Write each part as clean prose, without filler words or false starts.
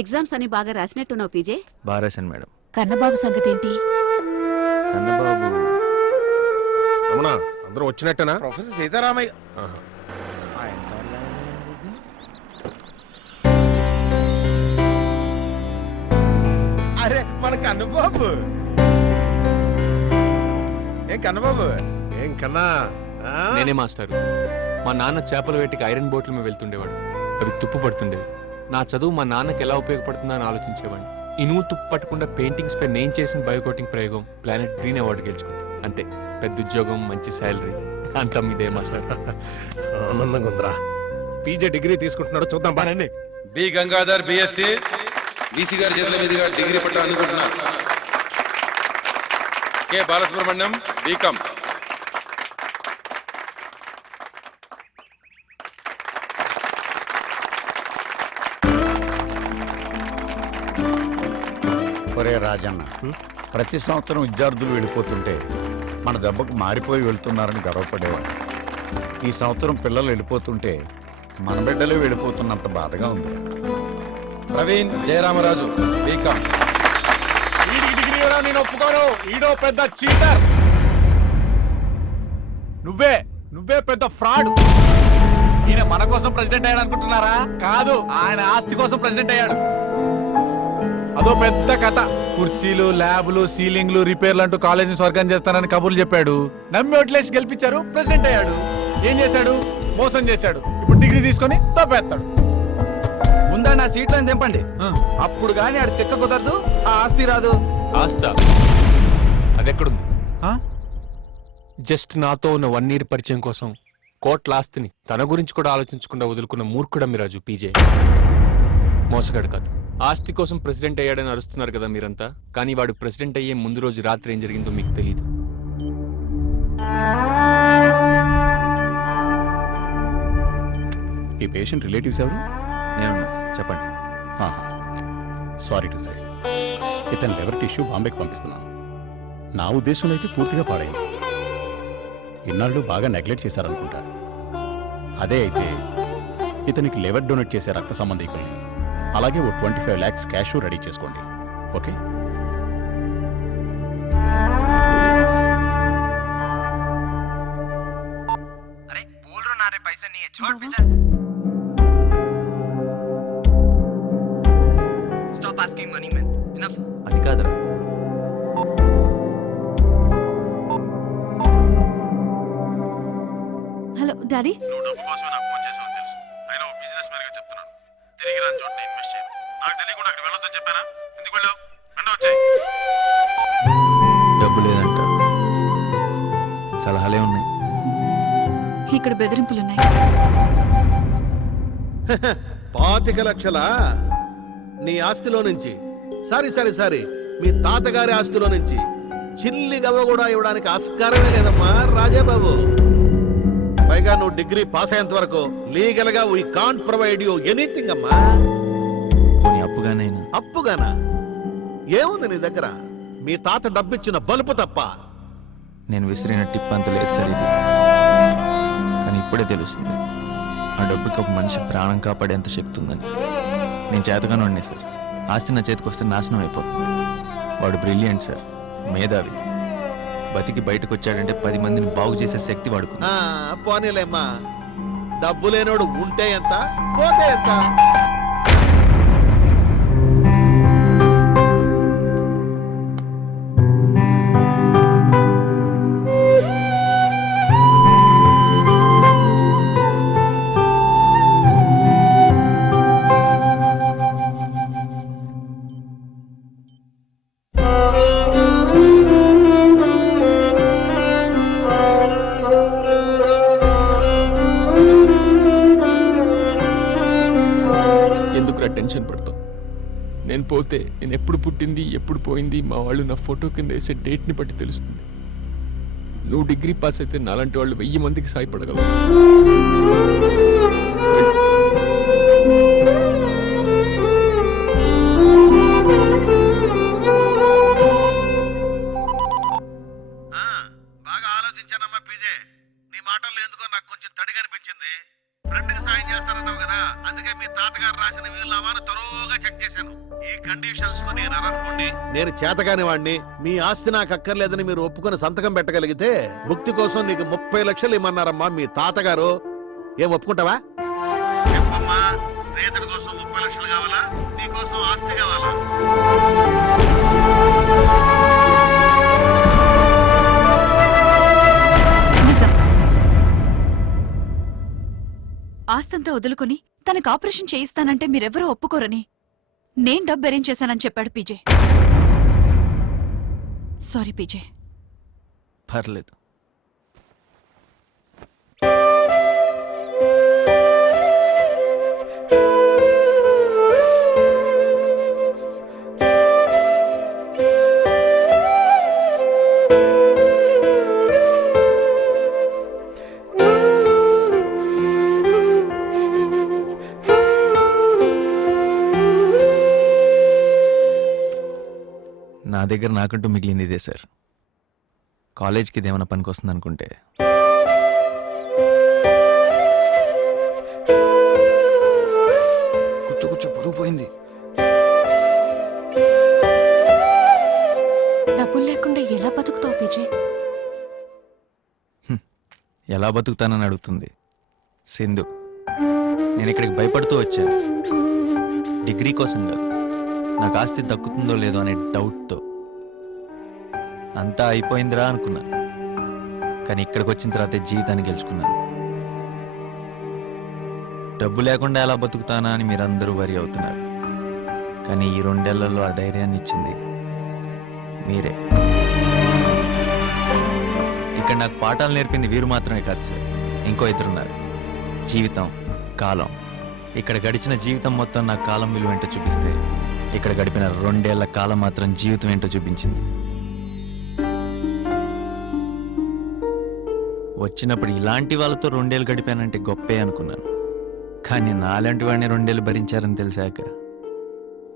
Exams అని బాగా రాసినట్టున్నావు PJ. బాగా రాశాను మేడం. కన్నబాబు సంగతి ఏంటి? కన్నబాబు రమణ, అందరూ వచ్చినట్టేనా? ప్రొఫెసర్ సీతారామయ్య. అరే మన కన్నబాబు. ఏం కన్నబాబు? ఏం కన్నా? నేనే మాస్టర్. మా నాన్న చేపల వేటకి ఐరన్ బోట్ల మీద వెళ్తుండేవాడు. అవి తుప్పు పడుతుండేవి. నా చదువు మా నాన్నకి ఎలా ఉపయోగపడుతుందో అని ఆలోచించేవాడిని. ఇనుము తుప్పు పట్టకుండా పెయింటింగ్స్ పై నేను చేసిన బయోకోటింగ్ ప్రయోగం ప్లానెట్ గ్రీన్ అవార్డు గెలుచుకుంది. అంతే, పెద్ద ఉద్యోగం, మంచి శాలరీ, అంతా మీదే మాస్టర్. ఆనందంగా ఉందిరా. పీజే డిగ్రీ తీసుకుంటున్నాడు, చూద్దాం బానండి. బి గంగాధర్ బిఎస్సి బీసీ గారి చేతుల మీదుగా డిగ్రీ పట్ట అందుకుంటున్నారు. K Balasubrahmanyam BCom. ఒరే రాజన్న, ప్రతి సంవత్సరం విద్యార్థులు వెళ్ళిపోతుంటే మన దెబ్బకు మారిపోయి వెళ్తున్నారని గర్వపడేవాడు. ఈ సంవత్సరం పిల్లలు వెళ్ళిపోతుంటే మన బిడ్డలే వెళ్ళిపోతున్నంత బాధగా ఉంది. ప్రవీణ్ జయరామరాజు బీకాం. వీడికి డిగ్రీ ఇవ్వరా నేను ఒప్పుకోను. ఈడో పెద్ద చీటర్. నువ్వే పెద్ద ఫ్రాడ్. ఈయన మన కోసం ప్రెసిడెంట్ అయ్యాడు అనుకుంటున్నారా? కాదు, ఆయన ఆస్తి కోసం ప్రెసిడెంట్ అయ్యాడు. అదో పెద్ద కథ. కుర్చీలు, ల్యాబ్లు, సీలింగ్లు, రిపేర్లు అంటూ కాలేజీని స్వర్గం చేస్తానని కబుర్లు చెప్పాడు. నమ్మి ఓట్లేసి గెలిపించారు, ప్రెసిడెంట్ అయ్యాడు. ఏం చేశాడు? మోసం చేశాడు. ఇప్పుడు డిగ్రీ తీసుకొని తప్పేస్తాడు. ముందా నా సీట్లను తెంపండి, అప్పుడు గాని ఆడు చెక్క కుదరదు, ఆ ఆస్తి రాదు. ఆస్తా అదెక్కడుంది? జస్ట్ నాతో ఉన్న 1 year పరిచయం కోసం కోట్ల ఆస్తిని తన గురించి కూడా ఆలోచించకుండా వదులుకున్న మూర్ఖుడమ్మిరాజు పీజే. మోసగాడు కాదు. ఆస్తి కోసం ప్రెసిడెంట్ అయ్యాడని అరుస్తున్నారు కదా మీరంతా, కానీ వాడు ప్రెసిడెంట్ అయ్యే ముందు రోజు రాత్రి ఏం జరిగిందో మీకు తెలియదు. ఈ పేషెంట్ రిలేటివ్స్ ఎవరు? నేను చెప్పండి. సారీ టు సే, ఇతని లివర్ టిష్యూ బాంబేకి పంపిస్తున్నాను. నా ఉద్దేశంలో అయితే పూర్తిగా పాడైంది. ఇన్నాళ్ళు బాగా నెగ్లెక్ట్ చేశారనుకుంటారు. అదే అయితే ఇతనికి లివర్ డొనేట్ చేసే రక్త సంబంధికుల్ని, అలాగే ఓ 25 lakhs క్యాష్ రెడీ చేసుకోండి. ఓకే? అది కాదురా. Hello daddy. నువ్వు డబ్బు కోసమే నాకు ఫోన్ చేసావు తెలుసు. అయినా ఓ బిజినెస్ మ్యాన్ గా చెప్తున్నాను, తిరిగి రాని చోట ఇన్వెస్ట్ చేయండి. నాకు తెలియకుండా అక్కడ వెళ్ళొద్దని చెప్పానా? ఎందుకు వెళ్ళావు? రెండో వచ్చాయి. డబ్బు లేదంట, సలహాలే ఉన్నాయి. ఇక్కడ బెదిరింపులున్నాయి. 25 లక్షల నీ ఆస్తిలో నుంచి, సారీ మీ తాతగారి ఆస్తిలో నుంచి చిల్లి గవ్వ కూడా ఇవ్వడానికి ఆస్కారమే లేదమ్మా రాజాబాబు. పైగా నువ్వు డిగ్రీ పాస్ అయ్యేంత వరకు లీగల్ గా we can't provide you anything అమ్మా. అప్పుగానా? ఏముంది నీ దగ్గర? మీ తాత డబ్బిచ్చిన బలుపు తప్ప. నేను విసిరిన టిప్ అంత లేదు సార్ ఇది, కానీ ఇప్పుడే తెలుస్తుంది ఆ డబ్బుకి ఒక మనిషి ప్రాణం కాపాడేంత శక్తి ఉందని. నేను చేతగానే ఉండే సార్. ఆస్తి నా చేతికి వస్తే నాశనం అయిపోతుంది. వాడు బ్రిలియంట్ సార్, మేధావి. బతికి బయటకు వచ్చాడంటే 10 మందిని బాగు చేసే శక్తి వాడుకుంది. పోనీలేమ్మా, డబ్బు లేనోడు ఉంటే ఎంత, పోతే ఎంత. టెన్షన్ పడతాం. నేను పోతే నేను ఎప్పుడు పుట్టింది, ఎప్పుడు పోయింది మా వాళ్ళు నా ఫోటో కింద వేసే డేట్ని బట్టి తెలుస్తుంది. నువ్వు డిగ్రీ పాస్ అయితే నాలాంటి వాళ్ళు 1000 మందికి సాయపడగలవు. బాగా ఆలోచించానమ్మా పీజే. నీ మాటల్లో ఎందుకో నాకు కొంచెం తడిగా అనిపించింది. ఫ్రెండ్కి సాయం చేస్తానన్నావు కదా, అందుకే మీ తాతగారు గారు రాసిన వీలునామాను తరోగా చెక్ చేశాను. ఈ కండిషన్స్ లో నేను అననుకోండి, నేను చేతగాని వాడిని, మీ ఆస్తి నాకు అక్కర్లేదని మీరు ఒప్పుకొని సంతకం పెట్టగలిగితే ముక్తి కోసం నీకు 30 లక్షలు ఇమ్మన్నారమ్మా మీ తాతగారు. ఏం ఒప్పుకుంటావా? చెప్పమ్మా, స్నేహితుడి కోసం 30 లక్షలు కావాలా, నీ కోసం ఆస్తి కావాలా? నిజం. ఆస్తంతా వదులుకొని తనకు ఆపరేషన్ చేయిస్తానంటే మీరెవరూ ఒప్పుకోరని నేను డబ్బు అరేంజ్ చేశానని చెప్పాడు పీజే. Sorry PJ. పర్లేదు. నా దగ్గర నాకంటూ మిగిలింది ఇదే సార్. కాలేజ్కి ఇదేమైనా పనికి వస్తుంది అనుకుంటే కూర్చో పరుగు పోయింది. డబ్బులు లేకుండా ఎలా బతుకుతావు పీజే? ఎలా బతుకుతానని అడుగుతుంది సింధు. నేను ఇక్కడికి భయపడుతూ వచ్చాను. డిగ్రీ కోసం కాదు, నాకు ఆస్తి దక్కుతుందో లేదో అనే డౌట్తో. అంతా అయిపోయిందిరా అనుకున్నాను, కానీ ఇక్కడికి వచ్చిన తర్వాత జీవితాన్ని గెలుచుకున్నాను. డబ్బు లేకుండా ఎలా బతుకుతానా అని మీరందరూ వరి అవుతున్నారు, కానీ ఈ 2 ఏళ్లలో ఆ ధైర్యాన్ని ఇచ్చింది మీరే. ఇక్కడ నాకు పాఠాలు నేర్పింది వీరు మాత్రమే కాదు సార్, ఇంకో 2 ఉన్నారు. జీవితం, కాలం. ఇక్కడ గడిచిన జీవితం మొత్తం నాకు కాలం విలువ ఏంటో చూపిస్తే, ఇక్కడ గడిపిన 2 ఏళ్ల కాలం మాత్రం జీవితం ఏంటో చూపించింది. వచ్చినప్పుడు ఇలాంటి వాళ్ళతో 2 ఏళ్ళు గడిపానంటే గొప్పే అనుకున్నాను, కానీ నాలాంటి వాడిని 2 ఏళ్ళు భరించారని తెలిసాక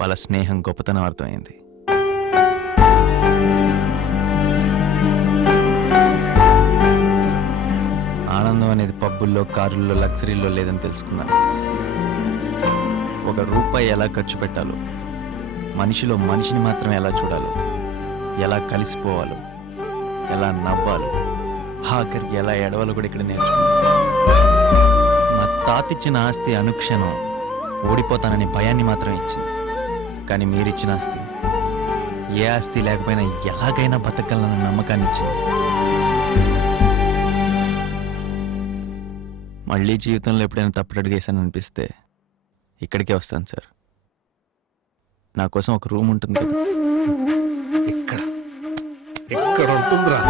వాళ్ళ స్నేహం గొప్పతనం అర్థమైంది. ఆనందం అనేది పబ్బుల్లో, కారుల్లో, లగ్జరీల్లో లేదని తెలుసుకున్నాను. 1 రూపాయి ఎలా ఖర్చు పెట్టాలో, మనిషిలో మనిషిని మాత్రం ఎలా చూడాలో, ఎలా కలిసిపోవాలో, ఎలా నవ్వాలో, ఆఖరికి ఎలా ఎడవాలో కూడా ఇక్కడ నేర్చుకున్నాను. మా తాతిచ్చిన ఆస్తి అనుక్షణం ఓడిపోతానని భయాన్ని మాత్రం ఇచ్చింది, కానీ మీరిచ్చిన ఆస్తి ఏ ఆస్తి లేకపోయినా ఎలాగైనా బతకగలనన్న నమ్మకాన్ని ఇచ్చింది. మళ్ళీ జీవితంలో ఎప్పుడైనా తప్పుడు అడిగేశాను అనిపిస్తే ఇక్కడికే వస్తాను సార్. నా కోసం ఒక రూమ్ ఉంటుంది కదా. ఇక్కడ ఉంటుందిరా.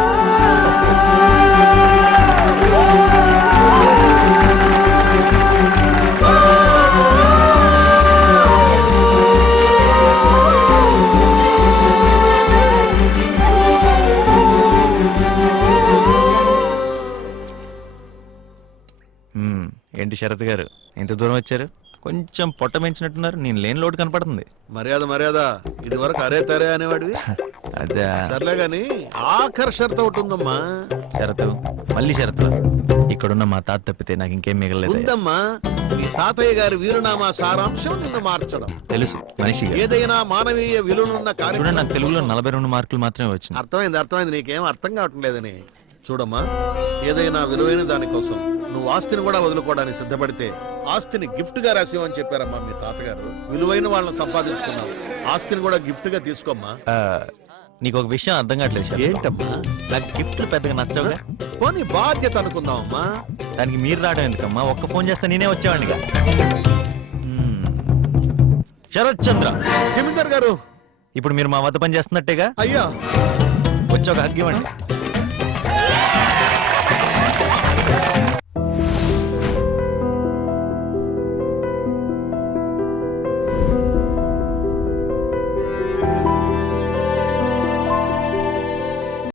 ఏంటి శరత్ గారు ఇంత దూరం వచ్చారు? కొంచెం పొట్ట పెంచినట్టున్నారు. నేను లేని లోటు కనపడుతుంది. మర్యాద ఇది వరకు అరే తరే అనేవాడివి. అదే సర్లే గాని ఆఖరి షరతు ఒకటి ఉందమ్మా. షరతు? మళ్ళీ షరతు? ఇక్కడున్న మా తాత తప్పితే నాకు ఇంకేం మిగలలేదు. ఉందమ్మా, మీ తాతయ్య గారి వీరునామా సారాంశం నిన్ను మార్చడం. తెలుసు మనిషిగా. ఏదైనా మానవీయ విలువలున్న చూడండి, కార్యక్రమం. నాకు తెలుగులో 42 మార్కులు మాత్రమే వచ్చింది. అర్థమైంది. నీకేం అర్థం కావటం లేదని. చూడమ్మా, ఏదైనా విలువైన దానికోసం నువ్వు ఆస్తిని కూడా వదులుకోవడానికి సిద్ధపడితే ఆస్తిని గిఫ్ట్ గా రాసివని చెప్పారమ్మా మీ తాతగారు. విలువైన వాళ్ళని సంపాదించుకున్నావు, ఆస్తిని కూడా గిఫ్ట్ గా తీసుకోమ్మా. నీకు ఒక విషయం అర్థం కావట్లేదు శరత్. ఏంటమ్మా? నాకు గిఫ్ట్లు పెద్దగా నచ్చవుగా. పోనీ బాధ్యత అనుకుందామమ్మా. దానికి మీరు రావడం ఎందుకమ్మా? ఒక్క ఫోన్ చేస్తే నేనే వచ్చేవాడిగా. శరత్ చంద్ర, జమీందార్ గారు, ఇప్పుడు మీరు మా వద్ద పని చేస్తున్నట్టేగా. అయ్యా వచ్చి ఒక హగ్ ఇవ్వండి.